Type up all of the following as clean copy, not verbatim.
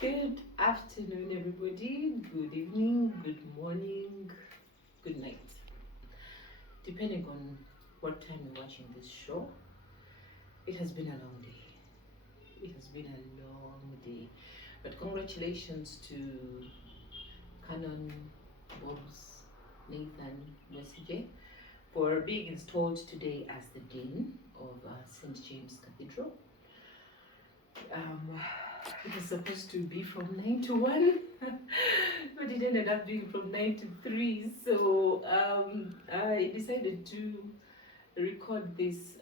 Good afternoon, everybody. Good evening, good morning, good night. Depending on what time you're watching this show, it has been a long day. It has been a long day. But congratulations to Canon Bob's Nathan Messenger for being installed today as the Dean of St. James Cathedral. Um, it was supposed to be from 9 to 1, but it ended up being from 9 to 3. So I decided to record this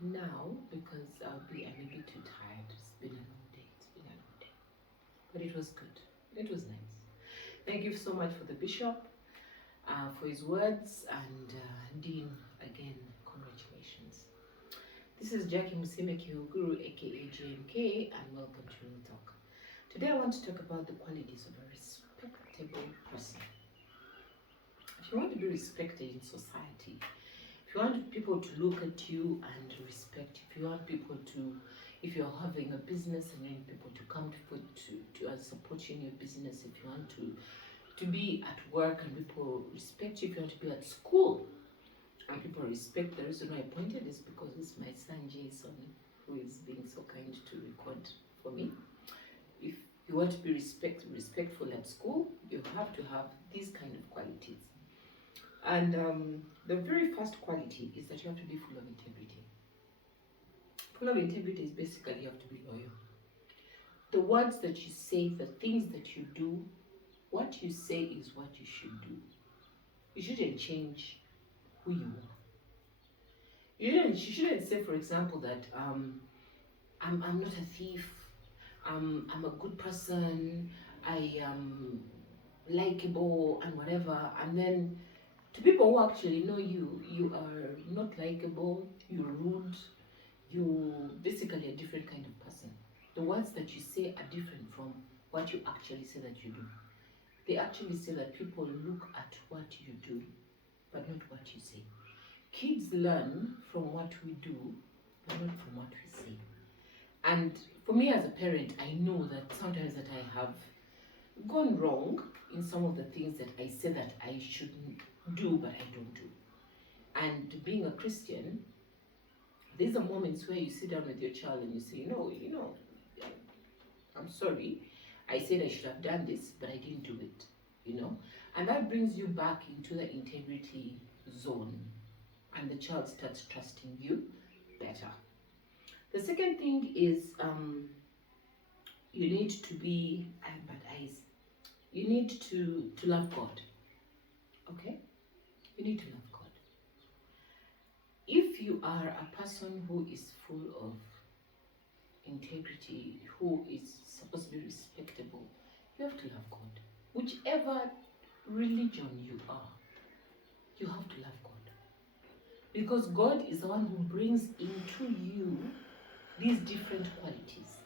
now because I'm a bit too tired. It's been a long day. It's been a long day. But it was good. It was nice. Thank you so much for the Bishop, for his words, and Dean, again, congratulations. This is Jackie Musime Guru, aka JMK, and welcome to Real Talk. Today I want to talk about the qualities of a respectable person. If you want to be respected in society, if you want people to look at you and respect, if you want people to, if you're having a business and you want people to come to support you in your business, if you want to be at work and people respect you, if you want to be at school and people respect, the reason why I pointed is because it's my son Jason who is being so kind to record for me. If you want to be respectful at school, you have to have these kind of qualities. And the very first quality is that you have to be full of integrity. Full of integrity is basically you have to be loyal. The words that you say, the things that you do, what you say is what you should do. You shouldn't change who you are. You shouldn't say, for example, that I'm not a thief, I'm a good person, I am likable and whatever, and then to people who actually know you, you are not likable, you're rude, you basically a different kind of person. The words that you say are different from what you actually say that you do. They actually say that people look at what you do, but not what you say. Kids learn from what we do, but not from what we say. And for me as a parent, I know that sometimes that I have gone wrong in some of the things that I say that I shouldn't do, but I don't do. And being a Christian, these are moments where you sit down with your child and you say, I'm sorry, I said I should have done this, but I didn't do it, and that brings you back into the integrity zone, and the child starts trusting you better. The second thing is you need to be, I have bad eyes, you need to love God, okay? You need to love God. If you are a person who is full of integrity, who is supposed to be respectable, you have to love God. Whichever religion you are, you have to love God. Because God is the one who brings into you these different qualities.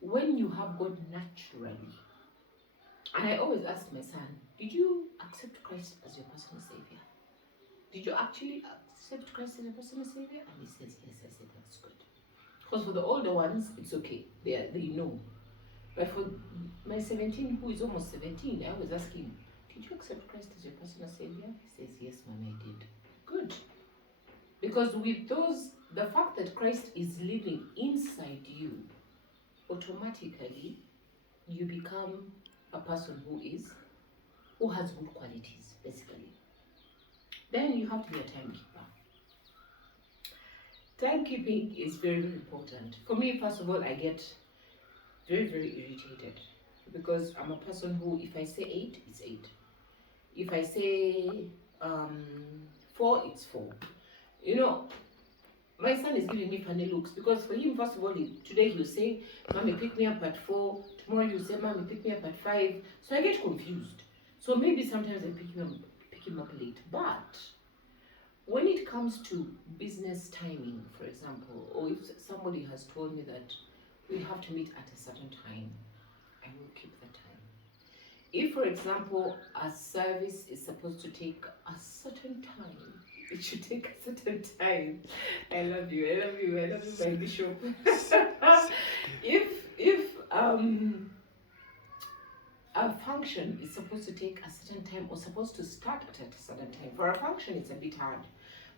When you have God naturally, and I always ask my son, did you accept Christ as your personal savior? Did you actually accept Christ as your personal savior? And he says, yes. I said, that's good. Because for the older ones, it's okay. They know. But for my 17, who is almost 17, I always ask him, did you accept Christ as your personal savior? He says, yes, Mom, I did. Good. Because with those, the fact that Christ is living inside you, automatically you become a person who has good qualities, basically. Then you have to be a timekeeper. Timekeeping is very, very important. For me, first of all, I get very, very irritated because I'm a person who, if I say 8, it's 8. If I say 4, it's 4. My son is giving me funny looks because for him, first of all, today he'll say, Mommy, pick me up at 4. Tomorrow he'll say, Mommy, pick me up at 5. So I get confused. So maybe sometimes I pick him up late. But when it comes to business timing, for example, or if somebody has told me that we have to meet at a certain time, I will keep the time. If, for example, a service is supposed to take a certain time, it should take a certain time. I love you, my bishop. if a function is supposed to take a certain time or supposed to start at a certain time. For a function, it's a bit hard,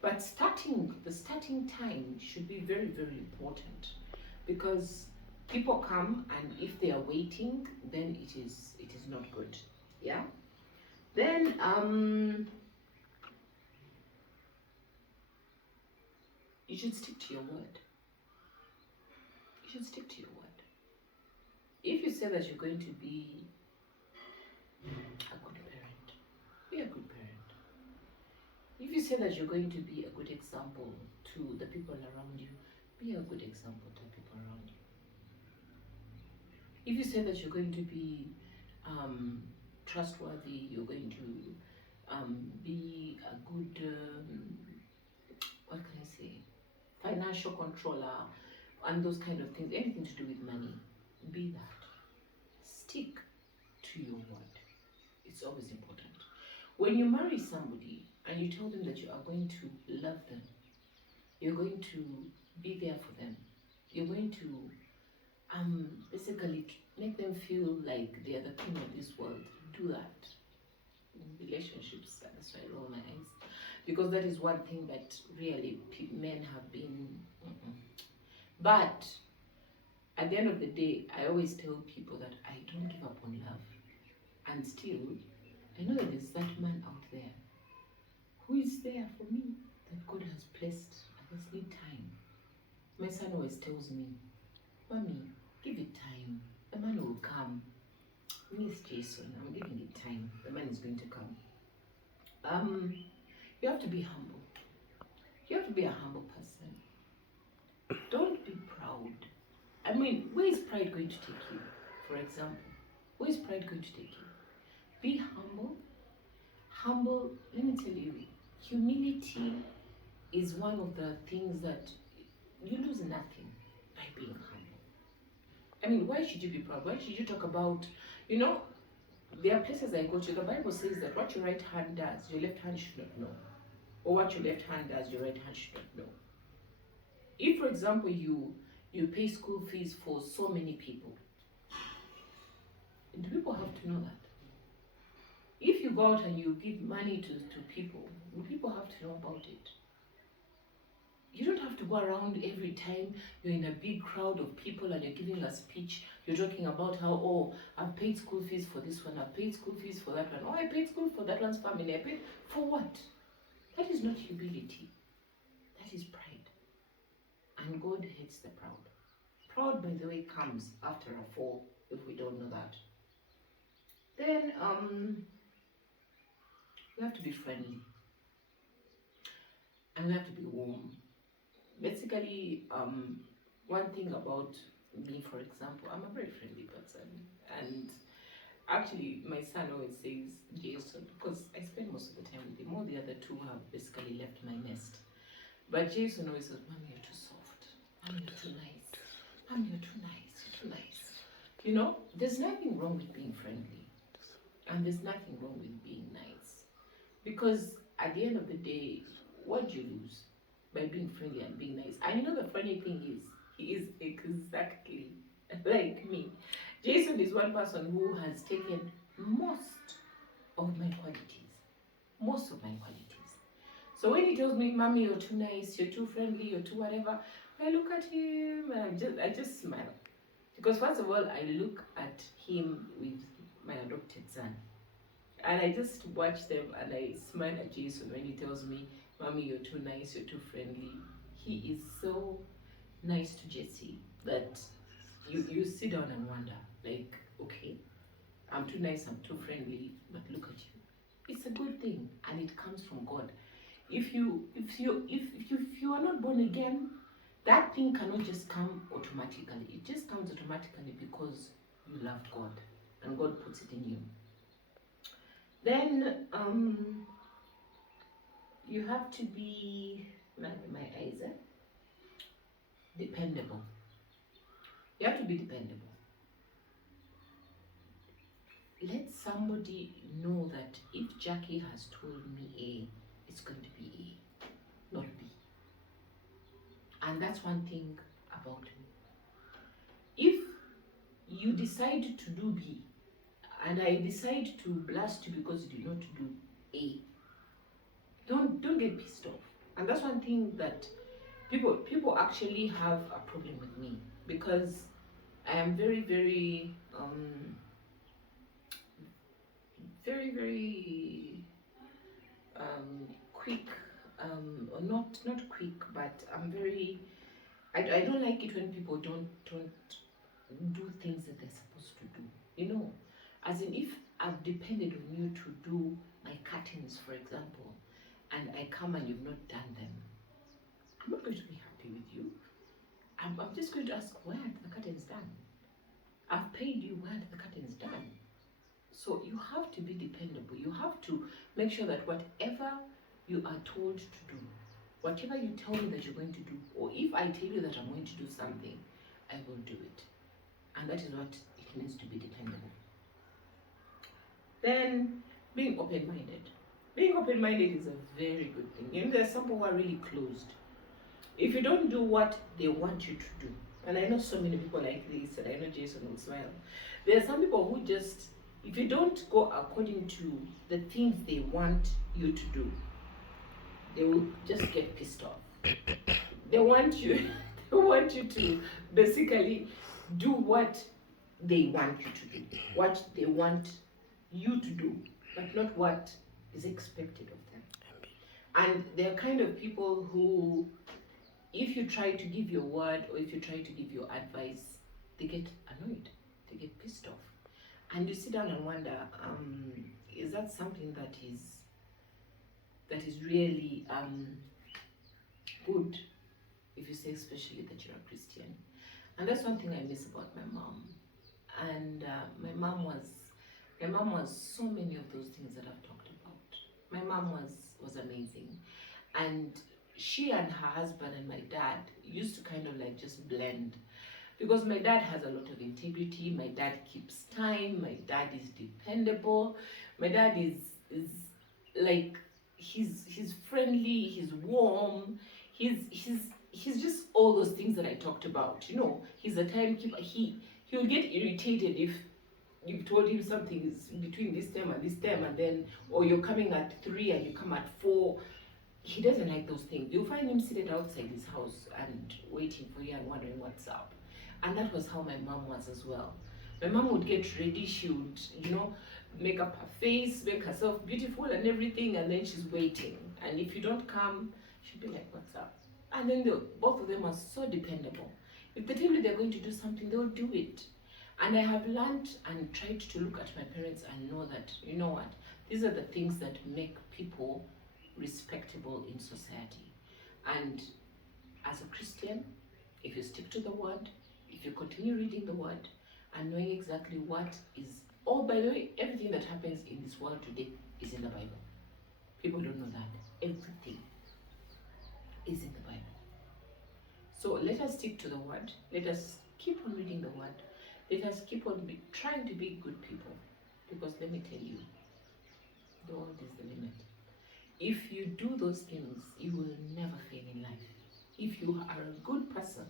but the starting time should be very, very important, because people come, and if they are waiting, then it is not good. Yeah. Then you should stick to your word. You should stick to your word. If you say that you're going to be a good parent, be a good parent. If you say that you're going to be a good example to the people around you, be a good example to the people around you. If you say that you're going to be trustworthy, you're going to be a good, what can I say, financial controller, and those kind of things, anything to do with money, be that. Stick to your word. It's always important. When you marry somebody and you tell them that you are going to love them, you're going to be there for them, you're going to basically make them feel like they are the king of this world, do that. In relationships, that's why I roll my eyes. Because that is one thing that really men have been. But at the end of the day, I always tell people that I don't give up on love. And still, I know that there's that man out there who is there for me, that God has blessed. I just need time. My son always tells me, Mommy, give it time. The man will come. Miss Jason, I'm giving it time. The man is going to come. You have to be humble. You have to be a humble person. Don't be proud. I mean, where is pride going to take you? For example, where is pride going to take you? Be humble. Humble, let me tell you, humility is one of the things that you lose nothing by being humble. I mean, why should you be proud? Why should you talk about, there are places I go to, the Bible says that what your right hand does, your left hand should not know. Or what your left hand does, your right hand should not know. If, for example, you pay school fees for so many people, do people have to know that? If you go out and you give money to people, do people have to know about it? You don't have to go around every time you're in a big crowd of people and you're giving a speech, you're talking about how, oh, I've paid school fees for this one, I've paid school fees for that one, oh, I paid school for that one's family, I paid for what? That is not humility. That is pride. And God hates the proud. Proud, by the way, comes after a fall, if we don't know that. Then, we have to be friendly. And we have to be warm. Basically, one thing about me, for example, I'm a very friendly person. And actually, my son always says, Jason, because I spend most of the time with him, all the other two have basically left my nest. But Jason always says, Mommy, you're too soft. Mommy, you're too nice. Mommy, you're too nice. You're too nice. There's nothing wrong with being friendly. And there's nothing wrong with being nice. Because at the end of the day, what do you lose by being friendly and being nice? And the funny thing is, he is exactly like me. Jason is one person who has taken most of my qualities. Most of my qualities. So when he tells me, Mommy, you're too nice, you're too friendly, you're too whatever, I look at him and I just smile. Because first of all, I look at him with my adopted son. And I just watch them and I smile at Jason when he tells me, Mommy, you're too nice, you're too friendly. He is so nice to Jesse that you sit down and wonder, like, okay, I'm too nice, I'm too friendly, but look at you. It's a good thing, and it comes from God. If you are not born again, that thing cannot just come automatically. It just comes automatically because you loved God, and God puts it in you. Then you have to be dependable. You have to be dependable. Let somebody know that if Jackie has told me A, it's going to be A, not B. And that's one thing about me. If you decide to do B, and I decide to blast you because you did not do A, don't get pissed off. And that's one thing that people actually have a problem with me, because I am very very quick, or not quick, but I'm very, I don't like it when people don't do things that they're supposed to do. You know, as in, if I've depended on you to do my curtains, for example, and I come and you've not done them, I'm not going to be happy with you. I'm just going to ask, where are the curtains done? I've paid you, where are the curtains done? So you have to be dependable. You have to make sure that whatever you are told to do, whatever you tell me that you're going to do, or if I tell you that I'm going to do something, I will do it. And that is what it means to be dependable. Then, being open-minded. Being open-minded is a very good thing. You know, there's some people who are really closed. If you don't do what they want you to do, and I know so many people like this, and I know Jason will smile. There are some people who just, if you don't go according to the things they want you to do, they will just get pissed off. They want you, they want you to basically do what they want you to do, what they want you to do, but not what is expected of them. And they're kind of people who, if you try to give your word, or if you try to give your advice, they get annoyed, they get pissed off. And you sit down and wonder, is that something that is really good, if you say especially that you're a Christian. And that's one thing I miss about my mom. And my mom was so many of those things that I've talked about. My mom was amazing. And she and her husband and my dad used to kind of like just blend, because my dad has a lot of integrity, my dad keeps time, my dad is dependable, my dad is like, he's friendly, he's warm, he's just all those things that I talked about. You know, he's a timekeeper. He'll get irritated if you've told him something is between this time and this time, and then, or you're coming at 3 and you come at 4. He doesn't like those things. You'll find him seated outside his house and waiting for you and wondering what's up. And that was how my mom was as well. My mom would get ready, she would, you know, make up her face, make herself beautiful and everything, and then she's waiting. And if you don't come, she'd be like, what's up? And then both of them are so dependable. If they tell you they're going to do something, they'll do it. And I have learned and tried to look at my parents and know that, you know what, these are the things that make people respectable in society. And as a Christian, if you stick to the word, if you continue reading the word and knowing exactly what is, oh, by the way, everything that happens in this world today is in the Bible. People don't know that. Everything is in the Bible. So let us stick to the word. Let us keep on reading the word. Let us keep on trying to be good people. Because let me tell you, the world is the limit. If you do those things, you will never fail in life. If you are a good person,